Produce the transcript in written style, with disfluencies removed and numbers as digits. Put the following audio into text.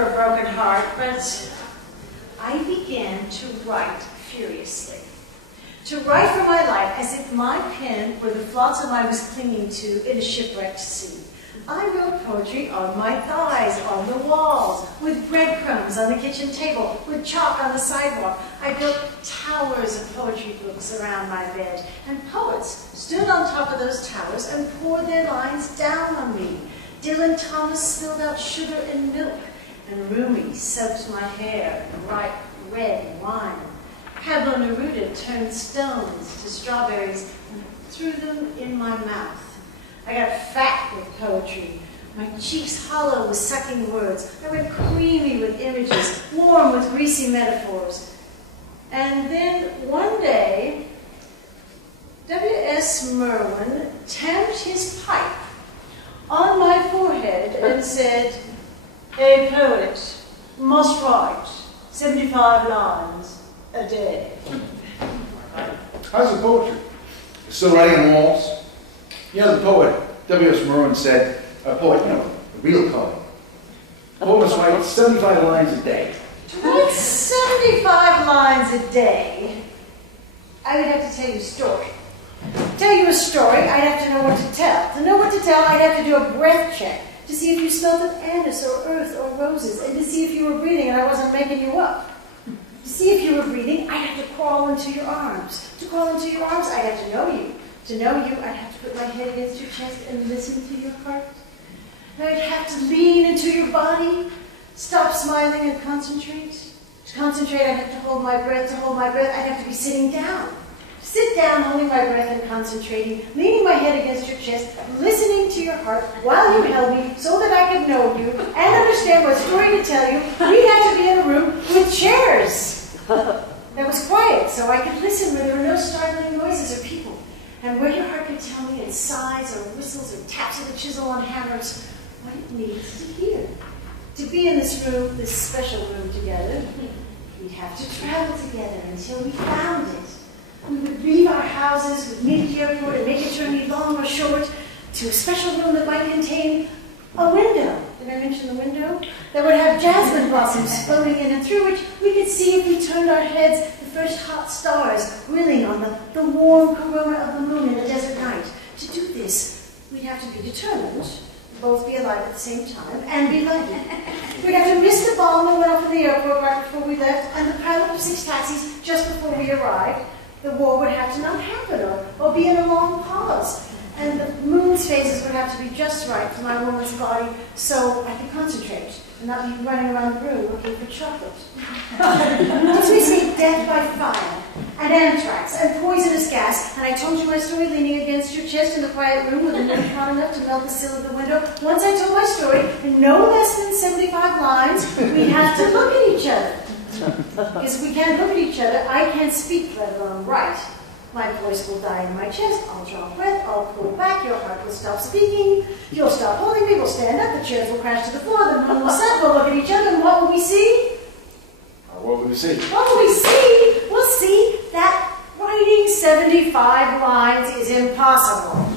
for a broken heart, but I began to write furiously. To write for my life as if my pen were the flotsam I was clinging to in a shipwrecked sea. I wrote poetry on my thighs, on the walls, with breadcrumbs on the kitchen table, with chalk on the sidewalk. I built towers of poetry books around my bed, and poets stood on top of those towers and poured their lines down on me. Dylan Thomas spilled out sugar and milk, and Rumi soaked my hair in ripe red wine. Pablo Neruda turned stones to strawberries and threw them in my mouth. I got fat with poetry. My cheeks hollow with sucking words. I went creamy with images, warm with greasy metaphors. And then one day, W.S. Merwin tamped his pipe on my forehead and said, "A poet must write 75 lines a day." How's the poetry? Still writing on walls? You know, the poet, W.S. Merwin said, a poet, a real poet. A poet must write 75 lines a day. What's 75 lines a day? I would have to tell you a story. To tell you a story, I'd have to know what to tell. To know what to tell, I'd have to do a breath check to see if you smelled of anise or earth or roses, and to see if you were breathing and I wasn't making you up. To see if you were breathing, I'd have to crawl into your arms. To crawl into your arms, I'd have to know you. To know you, I'd have to put my head against your chest and listen to your heart. I'd have to lean into your body, stop smiling and concentrate. To concentrate, I'd have to hold my breath. To hold my breath, I'd have to be sitting down. Sit down, holding my breath and concentrating, leaning my head against your chest, listening to your heart while you held me so that I could know you and understand what story to tell you. We'd have to be in a room with chairs that was quiet so I could listen where there were no startling noises or people. And where your heart could tell me in sighs or whistles or taps of the chisel on hammers what it needs to hear. To be in this room, this special room together, we'd have to travel together until we found it. We would leave our houses, we'd meet at the airport and make a journey long or short to a special room that might contain a window. Did I mention the window? That would have jasmine blossoms floating in and through which we could see if we turned our heads the first hot stars grilling on the warm corona of the moon in a desert night. To do this, we'd have to be determined, both be alive at the same time, and be lucky. We'd have to miss the bomb that went off in the airport right before we left, and the pilot of 6 taxis just before we arrived. The war would have to not happen, or be in a long pause. And the moon's phases would have to be just right for my woman's body so I could concentrate and not be running around the room looking for chocolate. As we see death by fire, and anthrax, and poisonous gas, and I told you my story leaning against your chest in the quiet room with the wind hot enough to melt the sill of the window. Once I told my story, in no less than 75 lines, we have to look at each other. Because we can't look at each other, I can't speak, let alone write. My voice will die in my chest, I'll draw breath, I'll pull back, your heart will stop speaking, you'll stop holding me, we'll stand up, the chairs will crash to the floor, the moon will set, we'll look at each other, and what will we see? What will we see? What will we see? We'll see that writing 75 lines is impossible.